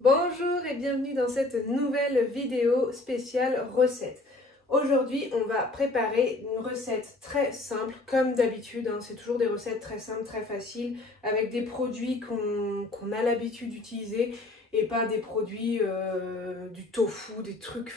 Bonjour et bienvenue dans cette nouvelle vidéo spéciale recette. Aujourd'hui, on va préparer une recette très simple, comme d'habitude. C'est toujours des recettes très simples, très faciles, avec des produits qu'on a l'habitude d'utiliser et pas des produits du tofu, des trucs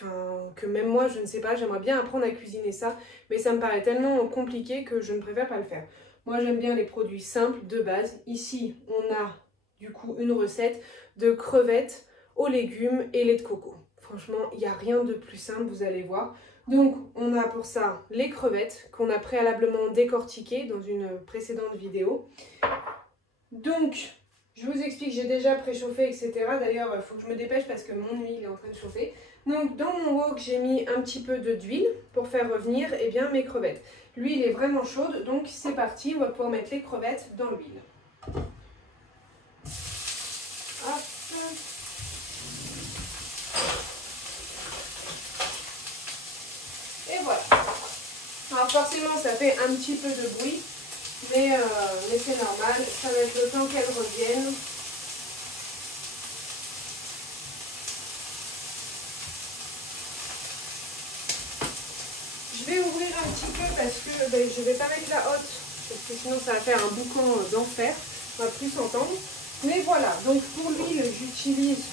que même moi, je ne sais pas. J'aimerais bien apprendre à cuisiner ça, mais ça me paraît tellement compliqué que je ne préfère pas le faire. Moi, j'aime bien les produits simples de base. Ici, on a du coup une recette de crevettes aux légumes et lait de coco. Franchement, il n'y a rien de plus simple, vous allez voir. Donc, on a pour ça les crevettes qu'on a préalablement décortiquées dans une précédente vidéo. Donc, je vous explique, j'ai déjà préchauffé, etc. D'ailleurs, il faut que je me dépêche parce que mon huile est en train de chauffer. Donc, dans mon wok, j'ai mis un petit peu d'huile pour faire revenir mes crevettes. L'huile est vraiment chaude, donc c'est parti, on va pouvoir mettre les crevettes dans l'huile. Hop. Et voilà. Alors forcément ça fait un petit peu de bruit, mais c'est normal, ça va être le temps qu'elles reviennent. Je vais ouvrir un petit peu parce que je ne vais pas mettre la haute, parce que sinon ça va faire un boucan d'enfer, on va plus s'entendre. Mais voilà, donc pour l'huile j'utilise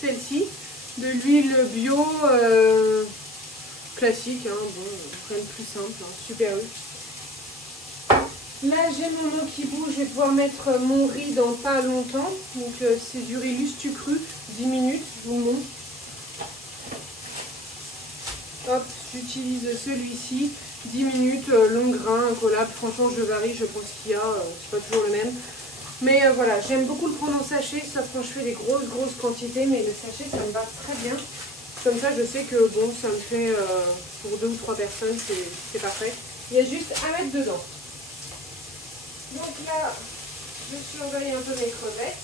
celle-ci, de l'huile bio classique, bon, rien de plus simple, super huile. Là j'ai mon eau qui bouge, je vais pouvoir mettre mon riz dans pas longtemps. Donc c'est du riz Lustucru, 10 minutes, je vous montre. Hop, j'utilise celui-ci, 10 minutes, long grain, incollable. Franchement je varie, je pense qu'il y a, c'est pas toujours le même. Mais voilà, j'aime beaucoup le prendre en sachet, sauf quand je fais des grosses quantités, mais le sachet ça me va très bien. Comme ça je sais que bon, ça me fait pour 2 ou 3 personnes, c'est parfait. Il y a juste à mettre dedans. Donc là, je surveille un peu mes crevettes.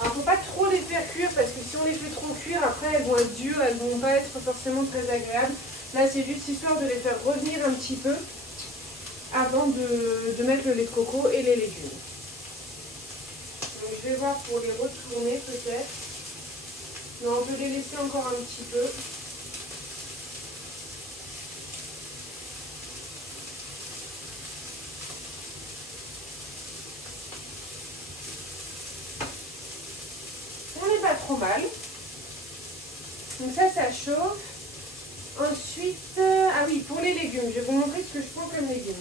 Alors, il ne faut pas trop les faire cuire parce que si on les fait trop cuire, après elles vont être dures, elles ne vont pas être forcément très agréables. Là, c'est juste histoire de les faire revenir un petit peu avant de mettre le lait de coco et les légumes. Donc, je vais voir pour les retourner peut-être. Non, je vais les laisser encore un petit peu. Pas trop mal. Donc ça chauffe. Ensuite, ah oui, pour les légumes, je vais vous montrer ce que je prends comme légumes.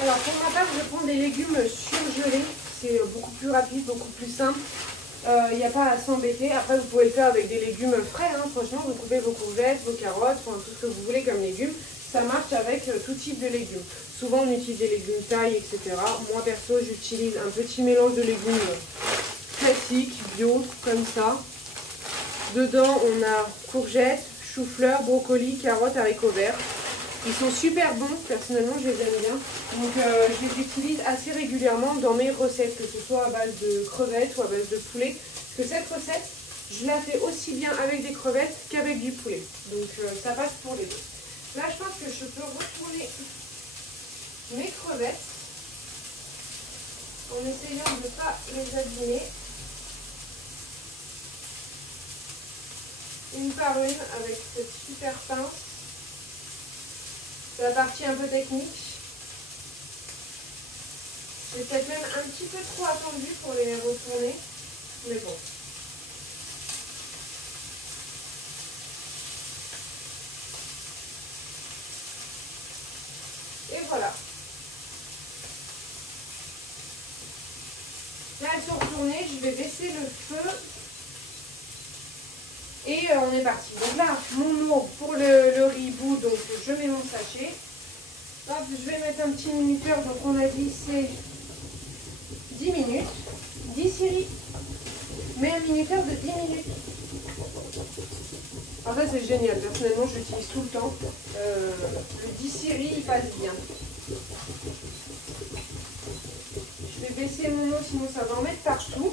Alors pour ma part, je prends des légumes surgelés. C'est beaucoup plus rapide, beaucoup plus simple. Il n'y a pas à s'embêter. Après, vous pouvez le faire avec des légumes frais. Franchement, vous coupez vos courgettes, vos carottes, tout ce que vous voulez comme légumes. Ça marche avec tout type de légumes. Souvent, on utilise des légumes taille, etc. Moi, perso, j'utilise un petit mélange de légumes classiques, bio, comme ça. Dedans, on a courgettes, choux-fleurs, brocolis, carottes, haricots verts. Ils sont super bons, personnellement, je les aime bien. Donc, je les utilise assez régulièrement dans mes recettes, que ce soit à base de crevettes ou à base de poulet. Parce que cette recette, je la fais aussi bien avec des crevettes qu'avec du poulet. Donc, ça passe pour les deux. Là, je pense que je peux retourner mes crevettes en essayant de ne pas les abîmer. Une par une avec cette super pince. C'est la partie un peu technique. J'ai peut-être même un petit peu trop attendu pour les retourner. Mais bon. Et voilà. Là, elles sont retournées. Je vais baisser le feu. Et on est parti. Donc là, mon eau pour le riz bout, donc je mets mon sachet. Hop, je vais mettre un petit minuteur. Donc on a dit c'est 10 minutes. 10 Siri. Mets un minuteur de 10 minutes. Alors ça c'est génial. Personnellement, je l'utilise tout le temps. Le 10 Siri, il passe bien. Je vais baisser mon eau, sinon ça va en mettre partout.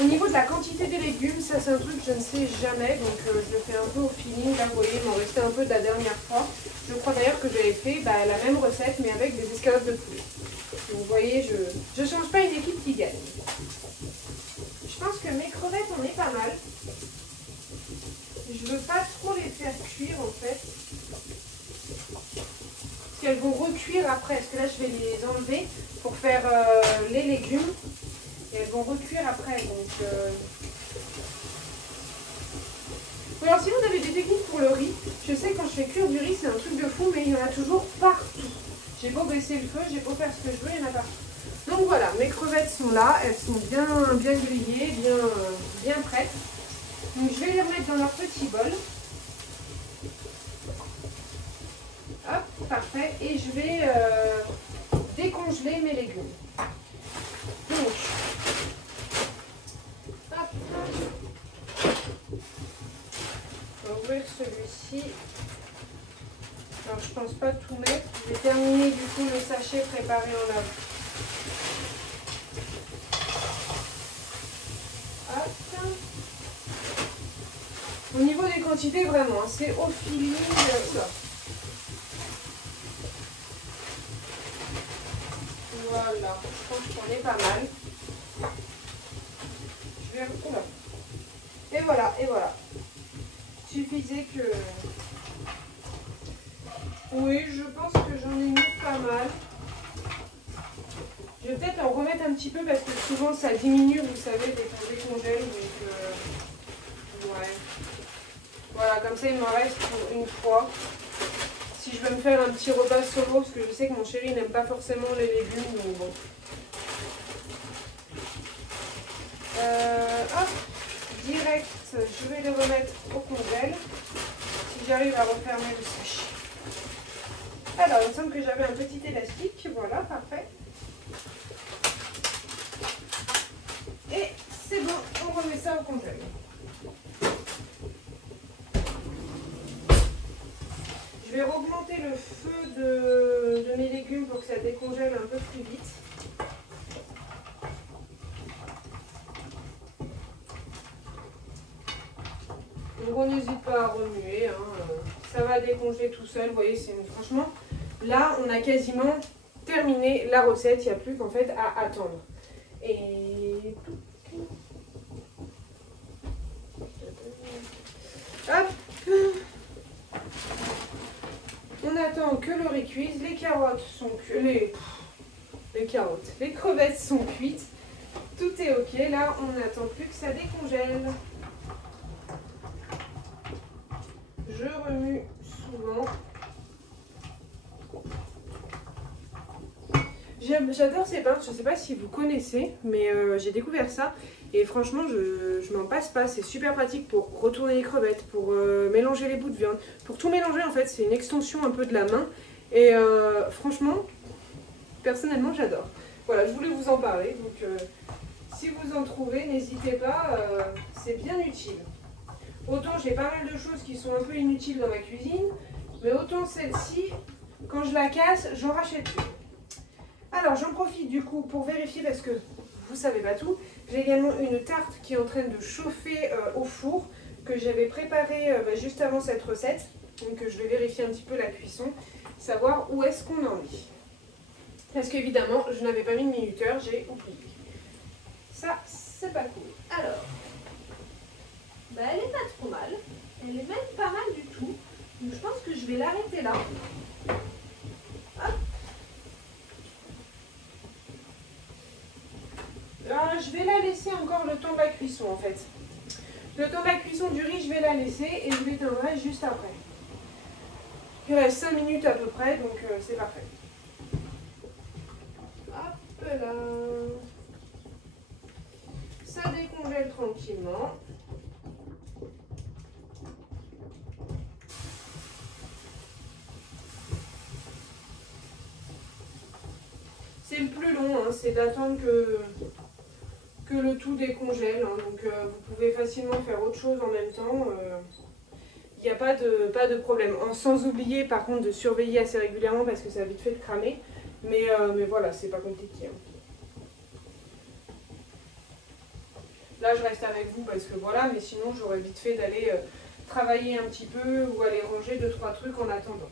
Au niveau de la quantité des légumes, ça c'est un truc que je ne sais jamais, donc je le fais un peu au feeling. Là vous voyez, il m'en restait un peu de la dernière fois. Je crois d'ailleurs que j'avais fait la même recette mais avec des escalopes de poulet. Donc vous voyez, je ne change pas une équipe qui gagne. Je pense que mes crevettes on est pas mal. Je veux pas trop les faire cuire en fait. Parce qu'elles vont recuire après. Parce que là je vais les enlever pour faire les légumes. Et elles vont recuire après. Donc, oui, alors si vous avez des techniques pour le riz, je sais que quand je fais cuire du riz c'est un truc de fou, mais il y en a toujours partout. J'ai beau baisser le feu, j'ai beau faire ce que je veux, il y en a partout. Donc voilà, mes crevettes sont là, elles sont bien grillées, bien prêtes. Donc je vais les remettre dans leur petit bol. Hop, parfait. Et je vais décongeler mes légumes. Donc, hop. On va ouvrir celui-ci. Alors je pense pas tout mettre. J'ai terminé du coup le sachet préparé en avant. Hop. Au niveau des quantités, vraiment, c'est au feeling. Oula. Voilà, je pense qu'on est pas mal. Je vais... Oula. Et voilà, et voilà. Suffisait que... Oui, je pense que j'en ai mis pas mal. Je vais peut-être en remettre un petit peu parce que souvent ça diminue, vous savez, dès qu'on décongèle. Donc, ouais. Voilà, comme ça il m'en reste pour une fois. Si je veux me faire un petit repas solo, parce que je sais que mon chéri n'aime pas forcément les légumes, donc bon. Hop, direct, je vais les remettre au congèle. Si j'arrive à refermer le sachet. Alors, il me semble que j'avais un petit élastique. Voilà, parfait. Et c'est bon, on remet ça au congèle. Je vais augmenter le feu de mes légumes pour que ça décongèle un peu plus vite. Donc on n'hésite pas à remuer, hein. Ça va décongeler tout seul. Vous voyez, franchement, là on a quasiment terminé la recette, il n'y a plus qu'en fait à attendre. Et hop, on attend que le riz cuise, les carottes sont cuites, les crevettes sont cuites, tout est ok, là on n'attend plus que ça décongèle. Je remue souvent. J'adore ces pinces, je ne sais pas si vous connaissez, mais j'ai découvert ça. Et franchement, je m'en passe pas. C'est super pratique pour retourner les crevettes, pour mélanger les bouts de viande. Pour tout mélanger, en fait, c'est une extension un peu de la main. Et franchement, personnellement, j'adore. Voilà, je voulais vous en parler. Donc, si vous en trouvez, n'hésitez pas, c'est bien utile. Autant j'ai pas mal de choses qui sont un peu inutiles dans ma cuisine, mais autant celle-ci, quand je la casse, j'en rachète une. Alors j'en profite du coup pour vérifier parce que vous savez pas tout. J'ai également une tarte qui est en train de chauffer au four que j'avais préparée juste avant cette recette. Donc je vais vérifier un petit peu la cuisson, savoir où est-ce qu'on en est. Parce qu'évidemment, je n'avais pas mis de minuteur, j'ai oublié. Ça, c'est pas cool. Alors, elle est pas trop mal. Elle est même pas mal du tout. Donc je pense que je vais l'arrêter là. Hop. Je vais la laisser encore le temps de la cuisson en fait. Le temps de la cuisson du riz, je vais la laisser et je l'éteindrai juste après. Il reste 5 minutes à peu près, donc c'est parfait. Hop là. Ça décongèle tranquillement. C'est le plus long, hein, c'est d'attendre que le tout décongèle. Hein, donc vous pouvez facilement faire autre chose en même temps. Il n'y a pas de problème. Sans oublier par contre de surveiller assez régulièrement parce que ça a vite fait de cramer. Mais voilà, c'est pas compliqué. Hein. Là, je reste avec vous parce que voilà, mais sinon, j'aurais vite fait d'aller travailler un petit peu ou aller ranger 2-3 trucs en attendant.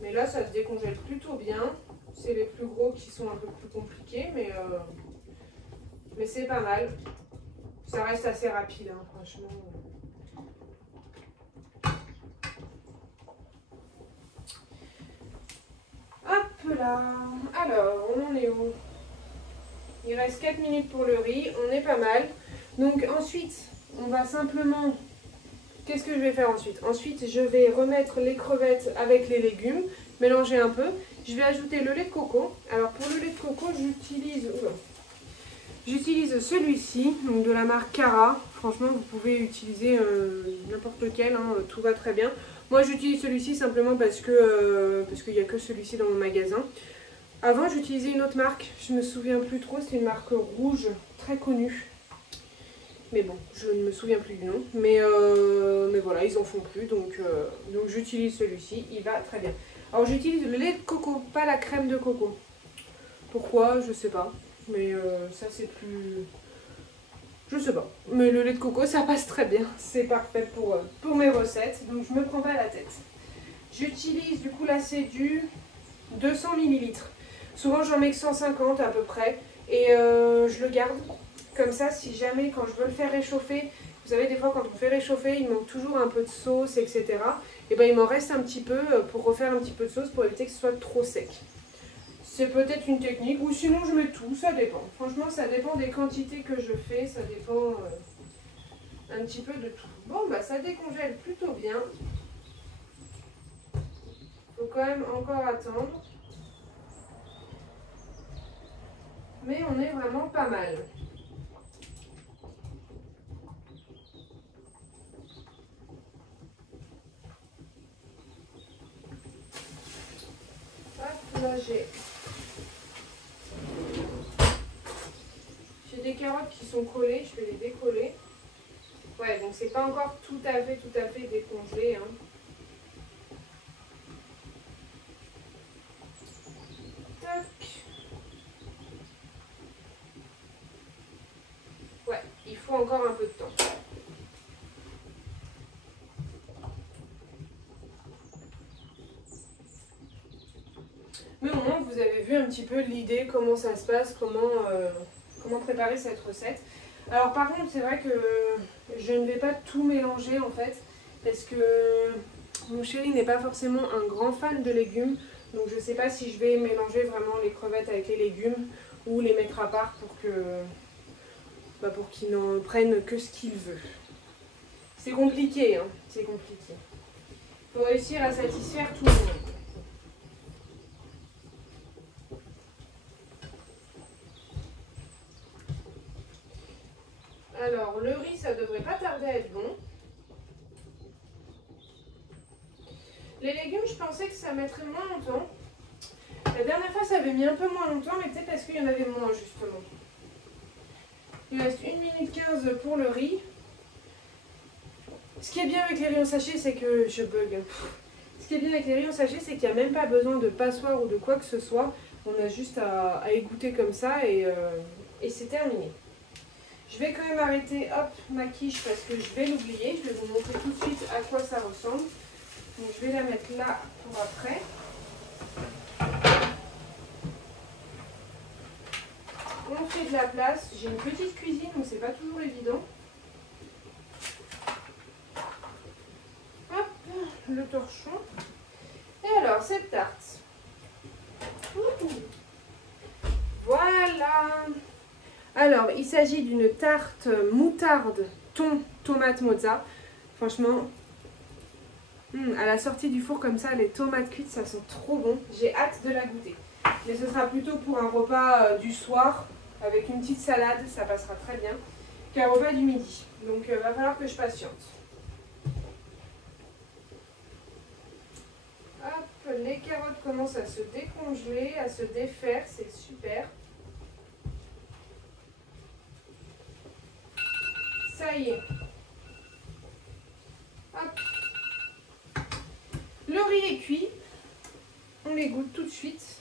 Mais là, ça se décongèle plutôt bien. C'est les plus gros qui sont un peu plus compliqués, mais c'est pas mal. Ça reste assez rapide, hein, franchement. Hop là. Alors, on en est où? Il reste 4 minutes pour le riz, on est pas mal. Donc ensuite, on va simplement... Qu'est-ce que je vais faire ensuite? Ensuite, je vais remettre les crevettes avec les légumes, mélanger un peu. Je vais ajouter le lait de coco. Alors pour le lait de coco, j'utilise celui-ci, donc de la marque Cara. Franchement, vous pouvez utiliser n'importe lequel, hein, tout va très bien. Moi, j'utilise celui-ci simplement parce qu'il n'y a que celui-ci dans mon magasin. Avant, j'utilisais une autre marque, je me souviens plus trop, c'est une marque rouge, très connue. Mais bon, je ne me souviens plus du nom. Mais voilà, ils en font plus, donc j'utilise celui-ci, il va très bien. Alors j'utilise le lait de coco, pas la crème de coco. Pourquoi? Je sais pas. Mais ça c'est plus... Je sais pas. Mais le lait de coco, ça passe très bien. C'est parfait pour mes recettes, donc je me prends pas la tête. J'utilise du coup là c'est du 200 ml. Souvent j'en mets que 150 à peu près. Et je le garde. Comme ça, si jamais, quand je veux le faire réchauffer, vous savez, des fois, quand on fait réchauffer, il manque toujours un peu de sauce, etc. Et ben, il m'en reste un petit peu pour refaire un petit peu de sauce pour éviter que ce soit trop sec. C'est peut-être une technique, ou sinon je mets tout, ça dépend. Franchement, ça dépend des quantités que je fais, ça dépend un petit peu de tout. Bon, bah, ça décongèle plutôt bien. Faut quand même encore attendre. Mais on est vraiment pas mal. Là, j'ai des carottes qui sont collées, je vais les décoller. Ouais, donc c'est pas encore tout à fait décongelé. Hein. Tac. Ouais, il faut encore un peu de temps. Mais au moins, vous avez vu un petit peu l'idée, comment ça se passe, comment préparer cette recette. Alors par contre, c'est vrai que je ne vais pas tout mélanger en fait, parce que mon chéri n'est pas forcément un grand fan de légumes. Donc je ne sais pas si je vais mélanger vraiment les crevettes avec les légumes ou les mettre à part pour qu'il n'en prenne que ce qu'il veut. C'est compliqué, hein, c'est compliqué. Il faut réussir à satisfaire tout le monde. Alors, le riz, ça devrait pas tarder à être bon. Les légumes, je pensais que ça mettrait moins longtemps. La dernière fois, ça avait mis un peu moins longtemps, mais peut-être parce qu'il y en avait moins, justement. Il reste 1 minute 15 pour le riz. Ce qui est bien avec les riz en sachet, c'est que... Je bug. Ce qui est bien avec les riz en sachet, c'est qu'il n'y a même pas besoin de passoire ou de quoi que ce soit. On a juste à égoutter comme ça et c'est terminé. Je vais quand même arrêter ma quiche parce que je vais l'oublier. Je vais vous montrer tout de suite à quoi ça ressemble. Donc je vais la mettre là pour après. On fait de la place. J'ai une petite cuisine donc c'est pas toujours évident. Hop, le torchon. Et alors cette tarte. Voilà. Alors, il s'agit d'une tarte moutarde, thon, tomate, mozza. Franchement, à la sortie du four comme ça, les tomates cuites, ça sent trop bon. J'ai hâte de la goûter. Mais ce sera plutôt pour un repas du soir, avec une petite salade, ça passera très bien, qu'un repas du midi. Donc, il va falloir que je patiente. Hop, les carottes commencent à se décongeler, à se défaire, c'est super. Ça y est. Hop. Le riz est cuit. On l'égoutte tout de suite.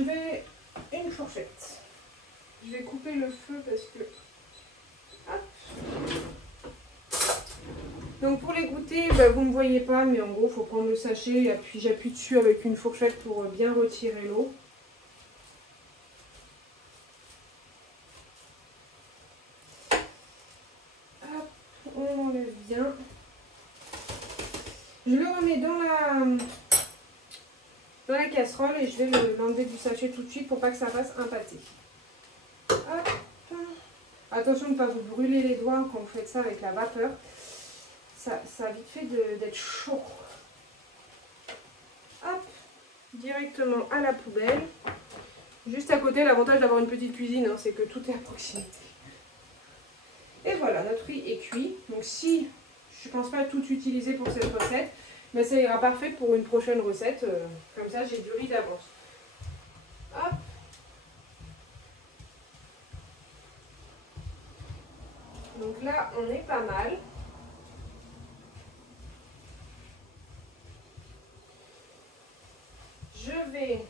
je vais... une fourchette. Je vais couper le feu parce que... Hop. Donc pour les goûter, bah, vous ne me voyez pas, mais en gros, il faut prendre le sachet et puis j'appuie dessus avec une fourchette pour bien retirer l'eau. Hop, on enlève bien. Je le remets dans la casserole et je vais l'enlever du sachet tout de suite pour pas que ça fasse un pâté. Hop. Attention de ne pas vous brûler les doigts quand vous faites ça avec la vapeur. Ça a vite fait d'être chaud. Hop, directement à la poubelle. Juste à côté, l'avantage d'avoir une petite cuisine, hein, c'est que tout est à proximité. Et voilà, notre riz est cuit. Donc si je ne pense pas tout utiliser pour cette recette, mais ça ira parfait pour une prochaine recette. Comme ça, j'ai du riz d'avance. Hop. Donc là, on est pas mal. Je vais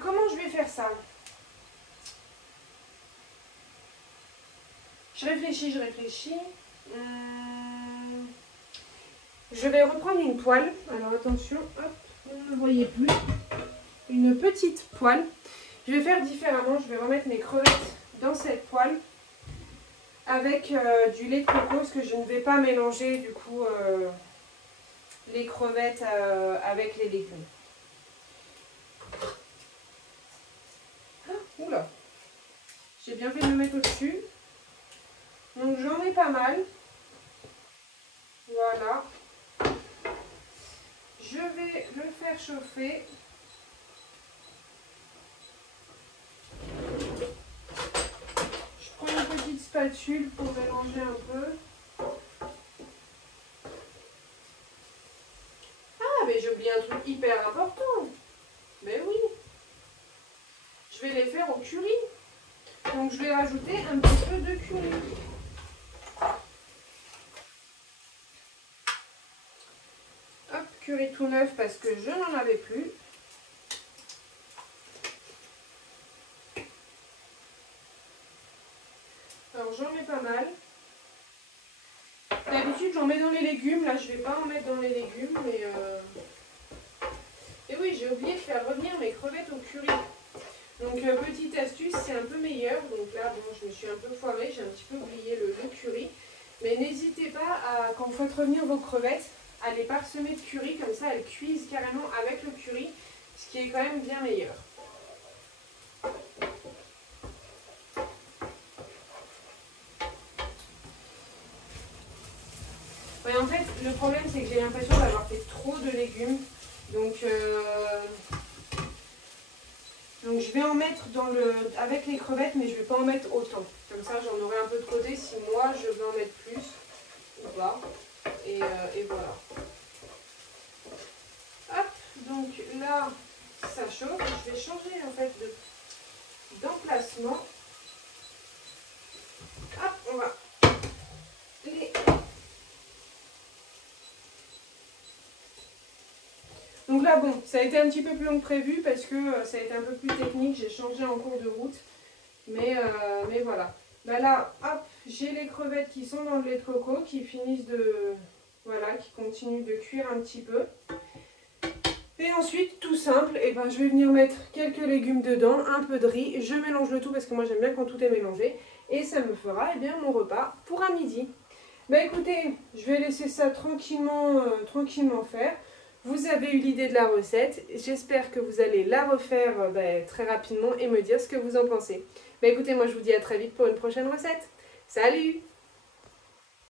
comment je vais faire ça? Je réfléchis. Je vais reprendre une poêle. Alors attention, hop, vous ne me voyez plus. Une petite poêle. Je vais faire différemment. Je vais remettre mes crevettes dans cette poêle avec du lait de coco parce que je ne vais pas mélanger du coup les crevettes avec les légumes. Ah, oula, j'ai bien fait de le mettre au-dessus. Donc j'en ai pas mal. Voilà. Je vais le faire chauffer. Je prends une petite spatule pour mélanger un peu. Ah, mais j'ai oublié un truc hyper important. Mais oui. Je vais les faire au curry. Donc je vais rajouter un petit peu de curry. Hop, curry tout neuf parce que je n'en avais plus. Alors j'en mets pas mal. D'habitude j'en mets dans les légumes. Là je vais pas en mettre dans les légumes. Mais et oui, j'ai oublié de faire revenir mes crevettes au curry. Donc petite astuce, c'est un peu meilleur. Donc là bon, je me suis un peu foirée. J'ai un petit peu oublié le curry. Mais n'hésitez pas à, quand vous faites revenir vos crevettes, à les parsemer de curry. Comme ça elles cuisent carrément avec le curry. Ce qui est quand même bien meilleur. Ouais, en fait, le problème, c'est que j'ai l'impression d'avoir fait trop de légumes. Donc je vais en mettre avec les crevettes, mais je ne vais pas en mettre autant. Comme ça, j'en aurai un peu de côté si moi, je veux en mettre plus ou pas. Et voilà. Hop, donc là, ça chauffe. Je vais changer en fait d'emplacement. Hop, on va les... Donc là, bon, ça a été un petit peu plus long que prévu parce que ça a été un peu plus technique. J'ai changé en cours de route. Mais voilà. Bah là, hop, j'ai les crevettes qui sont dans le lait de coco, qui finissent de... Voilà, qui continuent de cuire un petit peu. Et ensuite, tout simple, et ben, je vais venir mettre quelques légumes dedans, un peu de riz. Je mélange le tout parce que moi j'aime bien quand tout est mélangé. Et ça me fera eh bien, mon repas pour un midi. Bah écoutez, je vais laisser ça tranquillement faire. Vous avez eu l'idée de la recette. J'espère que vous allez la refaire très rapidement et me dire ce que vous en pensez. Bah écoutez, moi je vous dis à très vite pour une prochaine recette. Salut!